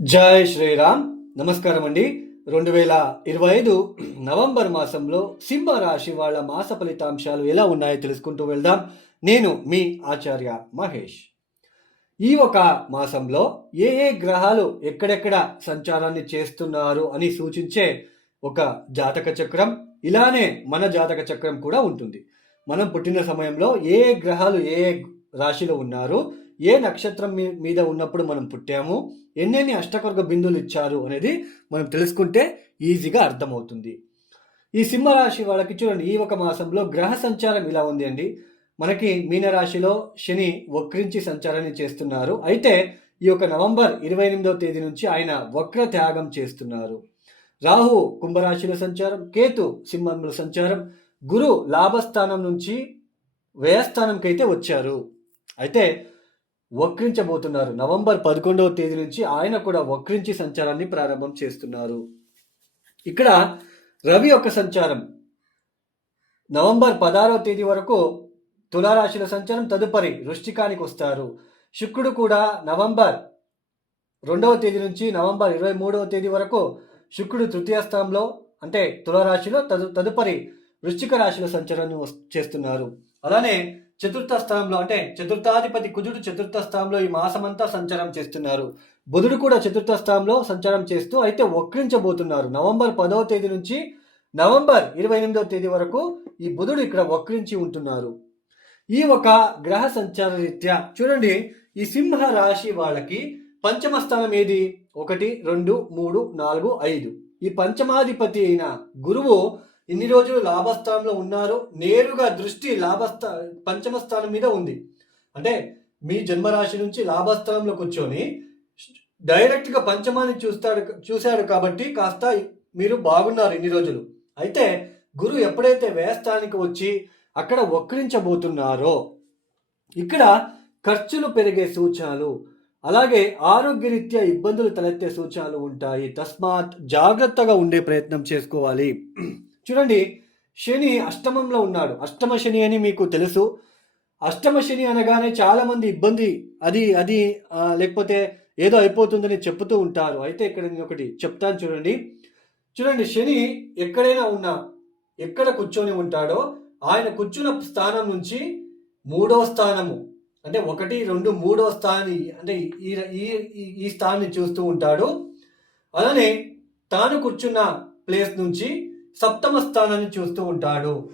జై శ్రీరామ్. నమస్కారం అండి రెండు వేల ఇరవై ఐదు నవంబర్ మాసంలో సింహ రాశి వాళ్ళ మాస ఫలితాంశాలు ఎలా ఉన్నాయో తెలుసుకుంటూ వెళ్దాం. నేను మీ ఆచార్య మహేష్. ఈ ఒక మాసంలో ఏ ఏ గ్రహాలు ఎక్కడెక్కడ సంచారాన్ని చేస్తున్నారు అని సూచించే ఒక జాతక చక్రం ఇలానే మన జాతక చక్రం కూడా ఉంటుంది. మనం పుట్టిన సమయంలో ఏ ఏ గ్రహాలు ఏ ఏ రాశిలో ఉన్నారు ఏ నక్షత్రం మీ- మీద ఉన్నప్పుడు మనం పుట్టాము ఎన్నెన్ని అష్టకొర్గ బిందువులు ఇచ్చారు అనేది మనం తెలుసుకుంటే ఈజీగా అర్థమవుతుంది. ఈ సింహరాశి వాళ్ళకి చూడండి ఈ ఒక మాసంలో గ్రహ సంచారం ఇలా ఉంది అండి. మనకి మీనరాశిలో శని వక్రించి సంచారాన్ని చేస్తున్నారు. అయితే ఈ యొక్క నవంబర్ ఇరవై ఎనిమిదవ తేదీ నుంచి ఆయన వక్ర త్యాగం చేస్తున్నారు. రాహు కుంభరాశిలో సంచారం కేతు సింహంలో సంచారం గురు లాభస్థానం నుంచి వ్యయస్థానంకైతే వచ్చారు. అయితే వక్రించబోతున్నారు. నవంబర్ పదకొండవ తేదీ నుంచి ఆయన కూడా వక్రించి సంచారాన్ని ప్రారంభం చేస్తున్నారు. ఇక్కడ రవి యొక్క సంచారం. నవంబర్ పదహారవ తేదీ వరకు తులారాశిల సంచారం తదుపరి వృష్టికానికి వస్తారు. శుక్రుడు కూడా నవంబర్ రెండవ తేదీ నుంచి నవంబర్ ఇరవై మూడవ తేదీ వరకు శుక్రుడు తృతీయ స్థానంలో అంటే తులారాశిలో తదు తదుపరి వృశ్చిక రాశిలో సంచారాన్ని చేస్తున్నారు. అలానే చతుర్థ స్థానంలో అంటే చతుర్థాధిపతి కుజుడు చతుర్థ స్థానంలో ఈ మాసమంతా సంచారం చేస్తున్నారు. బుధుడు కూడా చతుర్థ స్థానంలో సంచారం చేస్తూ అయితే వక్రించబోతున్నారు. నవంబర్ పదవ తేదీ నుంచి నవంబర్ ఇరవై ఎనిమిదవ తేదీ వరకు ఈ బుధుడు ఇక్కడ వక్రించి ఉంటున్నారు. ఈ ఒక గ్రహ సంచార రీత్యా చూడండి ఈ సింహ రాశి వాళ్ళకి పంచమ స్థానం ఏది? ఒకటి రెండు మూడు నాలుగు ఐదు. ఈ పంచమాధిపతి అయిన గురువు ఇన్ని రోజులు లాభస్థానంలో ఉన్నారో నేరుగా దృష్టి లాభస్థా పంచమ స్థానం మీద ఉంది. అంటే మీ జన్మరాశి నుంచి లాభస్థానంలో కూర్చొని డైరెక్ట్గా పంచమాన్ని చూస్తాడు చూశాడు కాబట్టి కాస్త మీరు బాగున్నారు ఇన్ని రోజులు. అయితే గురువు ఎప్పుడైతే వ్యయస్థానికి వచ్చి అక్కడ వక్రించబోతున్నారో ఇక్కడ ఖర్చులు పెరిగే సూచనలు అలాగే ఆరోగ్యరీత్యా ఇబ్బందులు తలెత్తే సూచనలు ఉంటాయి. తస్మాత్ జాగ్రత్తగా ఉండే ప్రయత్నం చేసుకోవాలి. చూడండి శని అష్టమంలో ఉన్నాడు. అష్టమ శని అని మీకు తెలుసు. అష్టమ శని అనగానే చాలామంది ఇబ్బంది అది అది లేకపోతే ఏదో అయిపోతుందని చెప్తూ ఉంటారు. అయితే ఇక్కడ నేను ఒకటి చెప్తాను చూడండి. చూడండి శని ఎక్కడైనా ఉన్నా ఎక్కడ కూర్చొని ఉంటాడో ఆయన కూర్చున్న స్థానం నుంచి మూడో స్థానము అంటే ఒకటి రెండు మూడో స్థాని అంటే ఈ ఈ ఈ- ఈ స్థానాన్ని చూస్తూ ఉంటాడు. అలానే తాను కూర్చున్న ప్లేస్ నుంచి సప్తమ స్థానాన్ని చూస్తూ ఉంటాడు.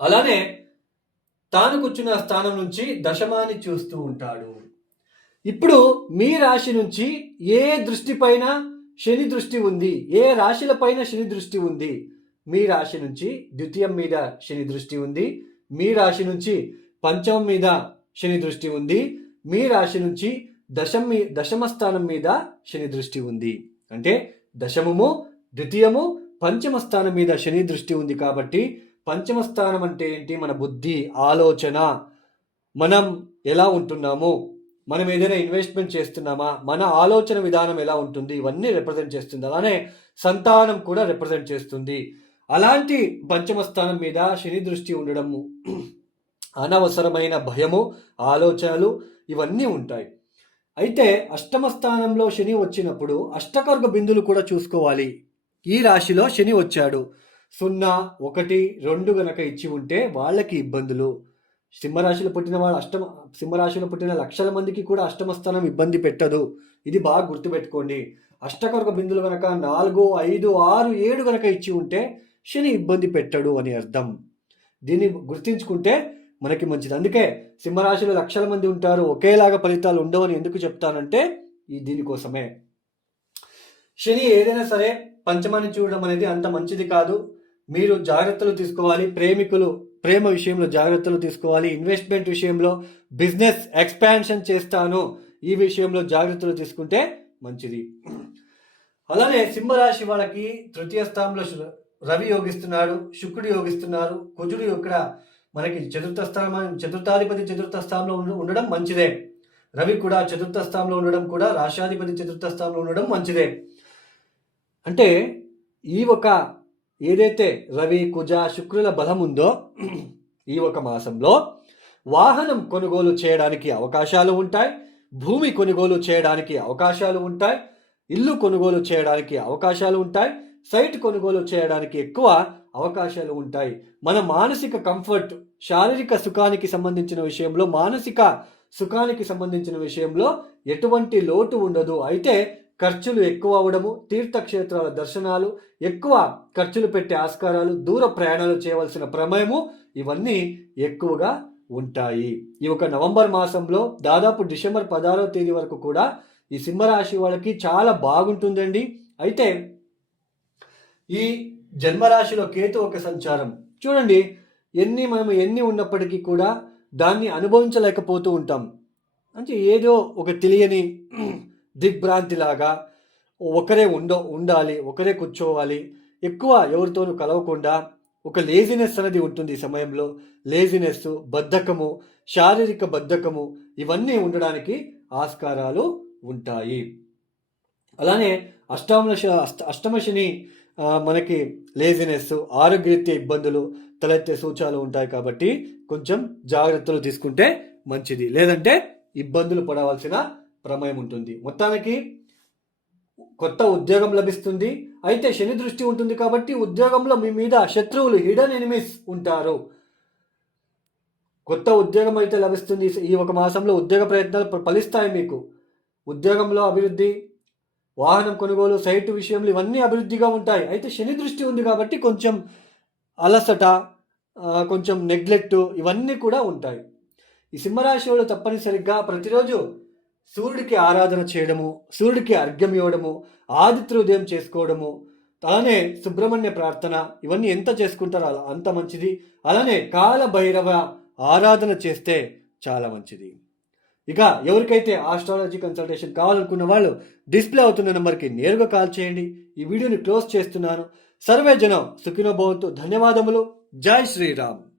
అలానే తాను కూర్చున్న స్థానం నుంచి దశమాన్ని చూస్తూ ఉంటాడు. ఇప్పుడు మీ రాశి నుంచి ఏ దృష్టి పైన శని దృష్టి ఉంది? ఏ రాశుల పైన శని దృష్టి ఉంది? మీ రాశి నుంచి ద్వితీయం మీద శని దృష్టి ఉంది. మీ రాశి నుంచి పంచమం మీద శని దృష్టి ఉంది. మీ రాశి నుంచి దశం దశమ స్థానం మీద శని దృష్టి ఉంది. అంటే దశమము ద్వితీయము పంచమ స్థానం మీద శని దృష్టి ఉంది కాబట్టి పంచమ స్థానం అంటే ఏంటి? మన బుద్ధి ఆలోచన. మనం ఎలా ఉంటున్నాము? మనం ఏదైనా ఇన్వెస్ట్మెంట్ చేస్తున్నామా? మన ఆలోచన విధానం ఎలా ఉంటుంది? ఇవన్నీ రిప్రజెంట్ చేస్తుంది. అలానే సంతానం కూడా రిప్రజెంట్ చేస్తుంది. అలాంటి పంచమ స్థానం మీద శని దృష్టి ఉండడము అనవసరమైన భయము ఆలోచనలు ఇవన్నీ ఉంటాయి. అయితే అష్టమ స్థానంలో శని వచ్చినప్పుడు అష్టకర్గ బిందులు కూడా చూసుకోవాలి. ఈ రాశిలో శని వచ్చాడు. సున్నా ఒకటి రెండు గనక ఇచ్చి ఉంటే వాళ్ళకి ఇబ్బందులు. సింహరాశిలో పుట్టిన వాళ్ళు అష్టమ సింహరాశిలో పుట్టిన లక్షల మందికి కూడా అష్టమ స్థానం ఇబ్బంది పెట్టదు. ఇది బాగా గుర్తుపెట్టుకోండి. అష్టకొరక బిందులు గనక నాలుగు ఐదు ఆరు ఏడు గనక ఇచ్చి ఉంటే శని ఇబ్బంది పెట్టడు అని అర్థం. దీన్ని గుర్తించుకుంటే మనకి మంచిది. అందుకే సింహరాశిలో లక్షల మంది ఉంటారు. ఒకేలాగా ఫలితాలు ఉండవని ఎందుకు చెప్తానంటే ఈ దీనికోసమే. శని ఏదైనా సరే పంచమాన్ని చూడడం అనేది అంత మంచిది కాదు. మీరు జాగ్రత్తలు తీసుకోవాలి. ప్రేమికులు ప్రేమ విషయంలో జాగ్రత్తలు తీసుకోవాలి. ఇన్వెస్ట్మెంట్ విషయంలో బిజినెస్ ఎక్స్పాన్షన్ చేస్తాను. ఈ విషయంలో జాగ్రత్తలు తీసుకుంటే మంచిది. అలానే సింహరాశి వాళ్ళకి తృతీయ స్థానంలో రవి యోగిస్తున్నాడు శుక్రుడు యోగిస్తున్నారు కుజుడు ఇక్కడ మనకి చతుర్థ స్థానం చతుర్థాధిపతి చతుర్థ స్థానంలో ఉండడం మంచిదే. రవి కూడా చతుర్థ స్థానంలో ఉండడం కూడా రాష్ట్రాధిపతి చతుర్థ స్థానంలో ఉండడం మంచిదే. అంటే ఈ ఒక ఏదైతే రవి కుజ శుక్రుల బలం ఉందో ఈ ఒక మాసంలో వాహనం కొనుగోలు చేయడానికి అవకాశాలు ఉంటాయి భూమి కొనుగోలు చేయడానికి అవకాశాలు ఉంటాయి ఇల్లు కొనుగోలు చేయడానికి అవకాశాలు ఉంటాయి సైట్ కొనుగోలు చేయడానికి ఎక్కువ అవకాశాలు ఉంటాయి. మన మానసిక కంఫర్ట్ శారీరక సుఖానికి సంబంధించిన విషయంలో మానసిక సుఖానికి సంబంధించిన విషయంలో ఎటువంటి లోటు ఉండదు. అయితే ఖర్చులు ఎక్కువ అవడము తీర్థక్షేత్రాల దర్శనాలు ఎక్కువ ఖర్చులు పెట్టే ఆస్కారాలు దూర ప్రయాణాలు చేయవలసిన ప్రమేయము ఇవన్నీ ఎక్కువగా ఉంటాయి. ఈ ఒక నవంబర్ మాసంలో దాదాపు డిసెంబర్ పదహారవ తేదీ వరకు కూడా ఈ సింహరాశి వాళ్ళకి చాలా బాగుంటుందండి. అయితే ఈ జన్మరాశిలో కేతు ఒక సంచారం. చూడండి ఎన్ని మనం ఎన్ని ఉన్నప్పటికీ కూడా దాన్ని అనుభవించలేకపోతూ ఉంటాం. అంటే ఏదో ఒక తెలియని దిగ్భ్రాంతిలాగా ఒకరే ఉండో ఉండాలి ఒకరే కూర్చోవాలి. ఎక్కువ ఎవరితోనూ కలవకుండా ఒక లేజినెస్ అనేది ఉంటుంది ఈ సమయంలో. లేజినెస్ బద్ధకము శారీరక బద్ధకము ఇవన్నీ ఉండడానికి ఆస్కారాలు ఉంటాయి. అలానే అష్టామ అష్టమ శని మనకి లేజినెస్ ఆరోగ్యరీత్యా ఇబ్బందులు తలెత్తే సూచనలు ఉంటాయి కాబట్టి కొంచెం జాగ్రత్తలు తీసుకుంటే మంచిది. లేదంటే ఇబ్బందులు పడవలసిన ప్రమేయం ఉంటుంది. మొత్తానికి కొత్త ఉద్యోగం లభిస్తుంది. అయితే శని దృష్టి ఉంటుంది కాబట్టి ఉద్యోగంలో మీ మీద శత్రువులు హిడెన్ ఎనిమిస్ ఉంటారు. కొత్త ఉద్యోగం అయితే లభిస్తుంది. ఈ ఒక మాసంలో ఉద్యోగ ప్రయత్నాలు ఫలిస్తాయి మీకు. ఉద్యోగంలో అభివృద్ధి వాహనం కొనుగోలు సైటు విషయంలో ఇవన్నీ అభివృద్ధిగా ఉంటాయి. అయితే శని దృష్టి ఉంది కాబట్టి కొంచెం అలసట కొంచెం నెగ్లెక్ట్ ఇవన్నీ కూడా ఉంటాయి. ఈ సింహరాశి వాళ్ళు తప్పనిసరిగా ప్రతిరోజు సూర్యుడికి ఆరాధన చేయడము సూర్యుడికి అర్ఘ్యం ఇవ్వడము ఆదిత్య ఉదయం చేసుకోవడము అలానే సుబ్రహ్మణ్య ప్రార్థన ఇవన్నీ ఎంత చేసుకుంటారో అలా అంత మంచిది. అలానే కాల భైరవ ఆరాధన చేస్తే చాలా మంచిది. ఇక ఎవరికైతే ఆస్ట్రాలజీ కన్సల్టేషన్ కావాలనుకున్న వాళ్ళు డిస్ప్లే అవుతున్న నెంబర్కి నేరుగా కాల్ చేయండి. ఈ వీడియోని క్లోజ్ చేస్తున్నాను. సర్వే జనం సుఖినోభవంతో ధన్యవాదములు. జై శ్రీరామ్.